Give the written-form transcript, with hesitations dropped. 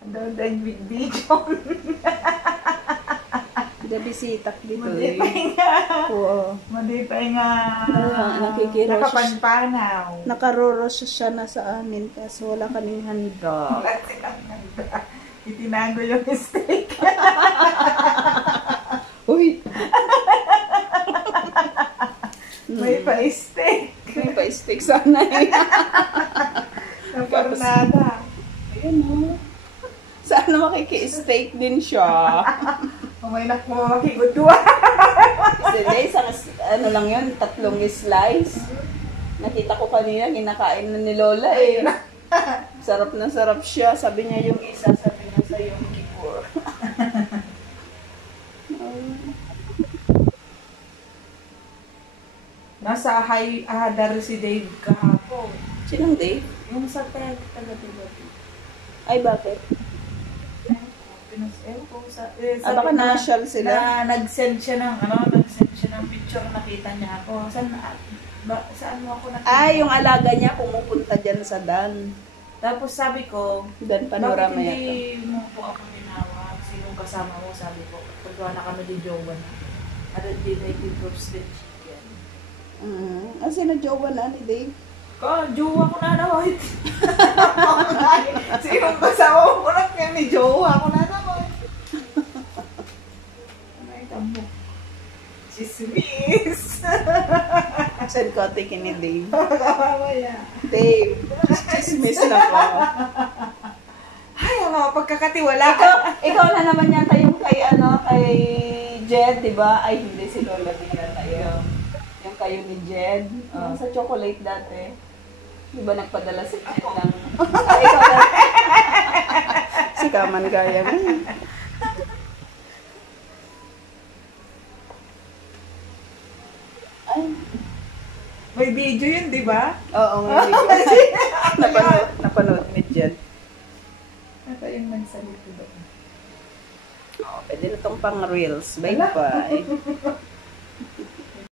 Daw dahil big video. Dabisitak dito. Madipay nga. Oo. Madipay nga. Nakikiro siya. Nakapanpanaw. Nakaroros siya na sa amin kasi wala kaming handa. Itinago yung steak. Uy! May pa-steak. May pa-steak sana eh. Naparnada. Ayun o. Sana makiki-steak din siya. May makikudwa. Kasi isang, ano lang yun, 3 slice. Nakita ko kanina, kinakain na ni Lola eh. Sarap na sarap siya. Sabi niya yung isa, sabi niya sa yung kipur. Nasa Hadar si Dave kahapon. Sinong Dave? Yung sa taga-tigabi. Ay, bakit? Baka na-shell sila? Nag-send siya ng, nag-send siya ng picture, nakita niya ako. Saan mo ako nakita? Ay, yung alaga niya pumupunta dyan sa Dan. Tapos sabi ko, Dan Panorama bakit yata. hindi mo po ako tinawag? Sinong kasama mo? Sabi ko, pagkawa na kami ni Jovan. At hindi na roasted chicken. Sino Jovan na ni Dave? Jowa ko na naman. Sinong kasama mo ko na kaya ni Jowa ko na naman. Ay, tamo. Chismis. Saan ko tikin ni Dave? Mamaya. Dave, chismis na po. Ay, ang mga pagkakatiwala. Ikaw na naman yata yung kay, kay Jed, di ba? Ay, hindi, si Lola din yata yun. Yung kayo ni Jed. Yung sa chocolate dati. Di ba nagpadala si Jed ng... ikaw na. Si Kaman Gaya mo. Ay. May video yun, di ba? Oo, may video. Napanood ni Jed. Ito yung nagsalito doon. Pwede na itong pang reels. Bye-bye.